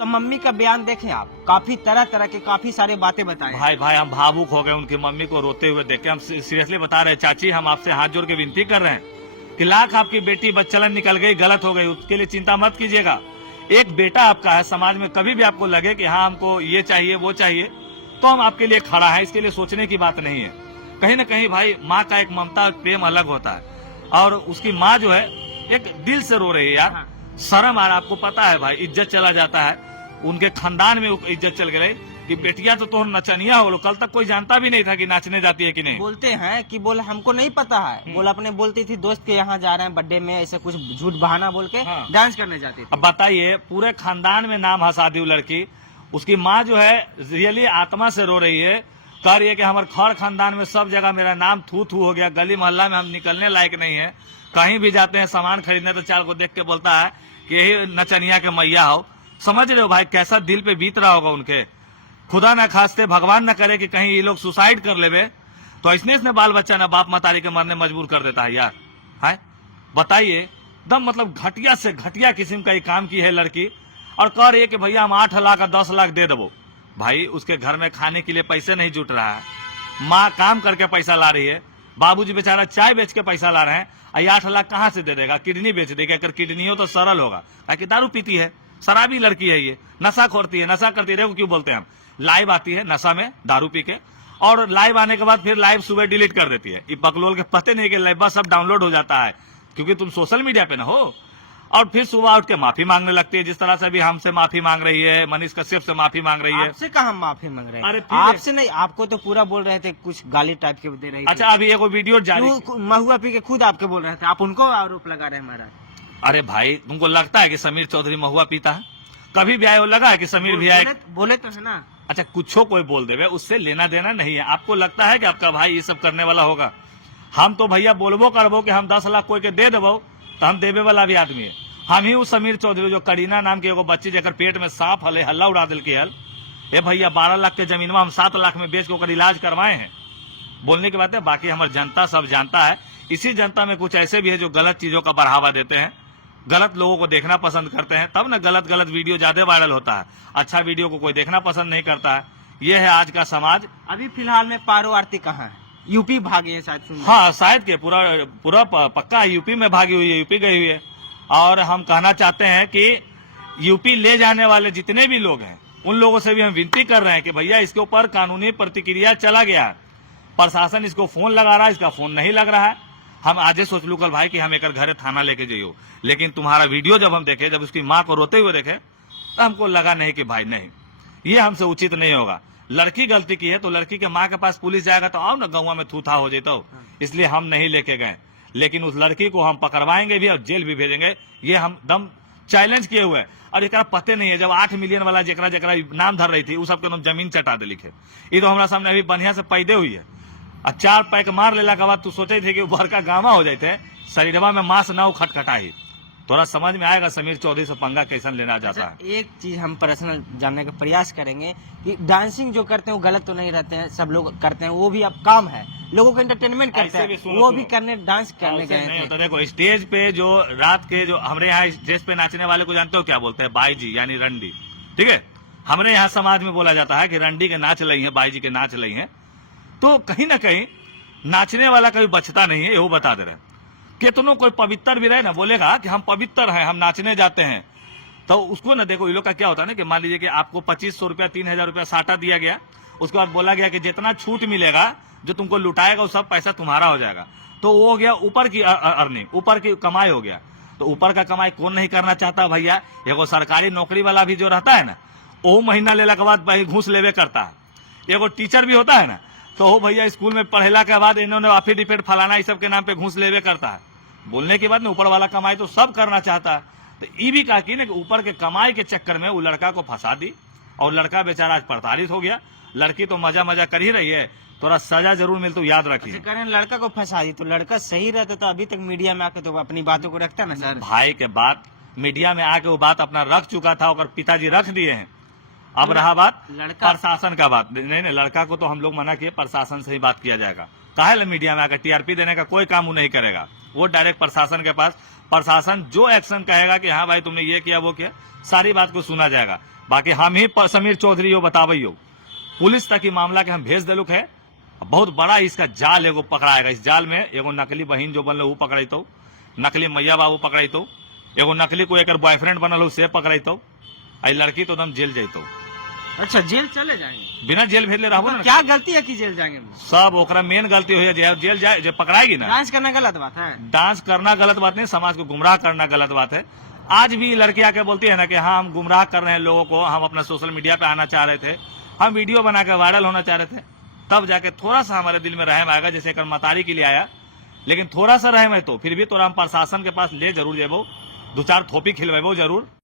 तो मम्मी का बयान देखें आप, काफी तरह तरह के काफी सारे बातें बताए। भाई हम भावुक हो गए उनकी मम्मी को रोते हुए देख के। हम सीरियसली बता रहे हैं चाची, हम आपसे हाथ जोड़ के विनती कर रहे हैं कि लाख आपकी बेटी बच्चलन निकल गई, गलत हो गई, उसके लिए चिंता मत कीजिएगा। एक बेटा आपका है, समाज में कभी भी आपको लगे कि हाँ हमको ये चाहिए वो चाहिए, तो हम आपके लिए खड़ा है, इसके लिए सोचने की बात नहीं है। कहीं ना कहीं भाई माँ का एक ममता और प्रेम अलग होता है, और उसकी माँ जो है एक दिल से रो रही है यार। शर्म आ रहा, आपको पता है भाई, इज्जत चला जाता है, उनके खानदान में इज्जत चल गई कि बेटिया तो नचनिया हो, कल तक कोई जानता भी नहीं था कि नाचने जाती है कि नहीं। बोलते हैं कि बोले हमको नहीं पता है, बोला अपने बोलती थी दोस्त के यहाँ जा रहे हैं बर्थडे में, ऐसे कुछ झूठ बहाना बोल के डांस करने जाती थी। अब बताइए, पूरे खानदान में नाम हंसा दी वो लड़की। उसकी माँ जो है रियली आत्मा से रो रही है, कह रही है कि हमारे खर खानदान में सब जगह मेरा नाम थू थू हो गया, गली मोहल्ला में हम निकलने लायक नहीं है, कहीं भी जाते हैं सामान खरीदने तो चार को देख के बोलता है कि यही नचनिया के मैया हो। समझ रहे हो भाई कैसा दिल पे बीत रहा होगा उनके। खुदा न खास्ते भगवान न करे कि कहीं ये लोग सुसाइड कर लेवे, तो इसने बाल बच्चा न बाप मतारी के मरने मजबूर कर देता है यार। है बताइए, दम मतलब घटिया से घटिया किस्म का ये काम की है लड़की, और कह रही है कि भैया हम 8 लाख 10 लाख दे दबो। भाई उसके घर में खाने के लिए पैसे नहीं जुट रहा है, माँ काम करके पैसा ला रही है, बाबूजी बेचारा चाय बेच के पैसा ला रहे हैं, 8 लाख कहाँ से दे देगा? किडनी बेच देगा, अगर किडनी हो तो सरल होगा, ताकि दारू पीती है, शराबी लड़की है ये, नशा खोरती है, नशा करती है। क्यों बोलते हैं हम, लाइव आती है नशा में दारू पी के, और लाइव आने के बाद फिर लाइव सुबह डिलीट कर देती है। ये बकलोल के पते नहीं कि लाइव बस सब डाउनलोड हो जाता है, क्योंकि तुम सोशल मीडिया पे ना हो, और फिर सुबह उठ के माफी मांगने लगती है, जिस तरह से अभी हमसे माफी मांग रही है, मनीष कश्यप से माफी मांग रही है। आपसे कहाँ माफी मांग रहे हैं? अरे आपसे नहीं, आपको तो पूरा बोल रहे थे, कुछ गाली टाइप के दे रही थी। अच्छा, अभी एक वीडियो जारी, महुआ पी के खुद आपके बोल रहे थे, आप उनको आरोप लगा रहे हैं महाराज। अरे भाई तुमको लगता है कि समीर चौधरी महुआ पीता है? कभी भी आए वो लगा है कि समीर भी आए? बोले तो है ना। अच्छा, कुछो कोई बोल देवे, उससे लेना देना नहीं है। आपको लगता है कि आपका भाई ये सब करने वाला होगा? हम तो भैया बोलबो करबो कि हम 10 लाख कोई के दे देबो, तो हम देवे वाला भी आदमी है। हम ही उस समीर चौधरी, जो करीना नाम के एगो बच्ची जकर पेट में सांप हले, हल्ला उड़ा दिल के हल, ए भैया 12 लाख के जमीन में हम 7 लाख में बेच के ओकर इलाज करवाए हैं। बोलने की बात है, बाकी हमारी जनता सब जानता है। इसी जनता में कुछ ऐसे भी है जो गलत चीजों का बढ़ावा देते हैं, गलत लोगों को देखना पसंद करते हैं, तब ना गलत वीडियो ज्यादा वायरल होता है। अच्छा वीडियो को कोई देखना पसंद नहीं करता है। ये है आज का समाज। अभी फिलहाल में पारो आरती कहाँ है? यूपी भागी है शायद। हाँ शायद के पूरा पक्का यूपी में भागी हुई है, यूपी गई हुई है। और हम कहना चाहते हैं कि यूपी ले जाने वाले जितने भी लोग हैं, उन लोगों से भी हम विनती कर रहे हैं कि भैया इसके ऊपर कानूनी प्रतिक्रिया चला गया है। प्रशासन इसको फोन लगा रहा है, इसका फोन नहीं लग रहा है। हम आज सोच लू कल भाई कि हम एक घर थाना लेके जाइयो, लेकिन तुम्हारा वीडियो जब हम देखे, जब उसकी माँ को रोते हुए देखे, तो हमको लगा नहीं कि भाई नहीं, ये हमसे उचित नहीं होगा। लड़की गलती की है तो लड़की के माँ के पास पुलिस जाएगा तो आओ ना गाँव में थूथा हो जाता हो, इसलिए हम नहीं लेके गए। लेकिन उस लड़की को हम पकड़वाएंगे भी और जेल भी भेजेंगे, ये हम दम चैलेंज किए हुए। और एक पते नहीं है, जब 8 मिलियन वाला जरा नाम धर रही थी, उस सबके नाम जमीन चटा दे लिखे। ये तो हमारा सामने अभी बढ़िया से पैदे हुई है, और 4 पैक मार लेला के बाद तू सोचे थे कि भर का गामा हो जाते, शरीरवा में मांस ना खटखटा ही। थोड़ा समझ में आएगा समीर चौधरी से पंगा कैसा लेना जाता है। एक चीज हम पर्सनल जानने का प्रयास करेंगे कि डांसिंग जो करते हैं वो गलत तो नहीं रहते हैं, सब लोग करते हैं, वो भी अब काम है, लोगों को एंटरटेनमेंट करते हैं, वो भी करने डांस करने गए नहीं होता। देखो स्टेज पे जो रात के जो हमारे यहाँ स्टेज पे नाचने वाले को जानते हो क्या बोलते हैं? बाई जी, यानी रंडी। ठीक है, हमारे यहाँ समाज में बोला जाता है कि रंडी के नाच लई है, बाई जी के नाच लई है। तो कहीं ना कहीं नाचने वाला कभी बचता नहीं है, ये वो बता दे रहे हैं। कितनों कोई पवित्र भी रहे ना, बोलेगा कि हम पवित्र हैं, हम नाचने जाते हैं, तो उसको ना देखो, ये लोग का क्या होता है ना कि मान लीजिए कि आपको 2500 रुपया 3000 रुपया साटा दिया गया, उसके बाद बोला गया कि जितना छूट मिलेगा, जो तुमको लुटाएगा वो सब पैसा तुम्हारा हो जाएगा। तो वो हो गया ऊपर की अर्निंग, ऊपर की कमाई हो गया। तो ऊपर का कमाई कौन नहीं करना चाहता भैया? एगो सरकारी नौकरी वाला भी जो रहता है ना, वो महीना लेला के बाद भाई घूस लेवे करता है। एगो टीचर भी होता है ना, तो वो भैया स्कूल में पढ़ेला के बाद इन्होंने एफिडेविट फलाना इस सब के नाम पे घूस लेवे करता है। बोलने के बाद में ऊपर वाला कमाई तो सब करना चाहता है। तो ये भी कहा कि ऊपर के कमाई के चक्कर में वो लड़का को फंसा दी, और लड़का बेचारा आज प्रताड़ित हो गया। लड़की तो मजा कर ही रही है, थोड़ा सजा जरूर मिलती, तो याद रखिए। करें लड़का को फंसा दी, तो लड़का सही रहता तो अभी तक मीडिया में आके तो अपनी बातों को रखता ना सर। भाई के बात मीडिया में आके वो बात अपना रख चुका था, और पिताजी रख दिए हैं। अब रहा बात लड़का प्रशासन का बात, नहीं लड़का को तो हम लोग मना किए, प्रशासन से ही बात किया जाएगा। काहे मीडिया में आकर टीआरपी देने का कोई काम वो नहीं करेगा। वो डायरेक्ट प्रशासन के पास, प्रशासन जो एक्शन कहेगा कि हाँ भाई तुमने ये किया वो किया, सारी बात को सुना जाएगा। बाकी हम ही समीर चौधरी हो बताबई हो, पुलिस तक ही मामला के हम भेज देलुक है। बहुत बड़ा इसका जाल एगो पकड़ाएगा। इस जाल में एगो नकली बहन जो बनल वो पकड़ाइतो, नकली मैया बाबू पकड़ाइतो, एगो नकली कोई एक बॉयफ्रेंड बनल हो से पकड़ाइतो, आई लड़की तो एकदम जेल जैतो। अच्छा, जेल चले जाएंगे बिना जेल भेजले रहबो ना। क्या गलती है कि जेल जाएंगे वो? सब ओकरा मेन गलती हुई है, जेल जाए जो पकड़ाएगी ना। डांस करना गलत बात है? डांस करना गलत बात नहीं, समाज को गुमराह करना गलत बात है। आज भी लड़की आके बोलती है ना कि हाँ हम गुमराह कर रहे हैं लोगों को, हम अपना सोशल मीडिया पे आना चाह रहे थे, हम वीडियो बना के वायरल होना चाह रहे थे, तब जाके थोड़ा सा हमारे दिल में रहम आएगा, जैसे कर मतारी के लिए आया। लेकिन थोड़ा सा रहम है तो फिर भी तोरा हम प्रशासन के पास ले जरूर जेबो, 2-4 थोपी खिलवेबो जरूर।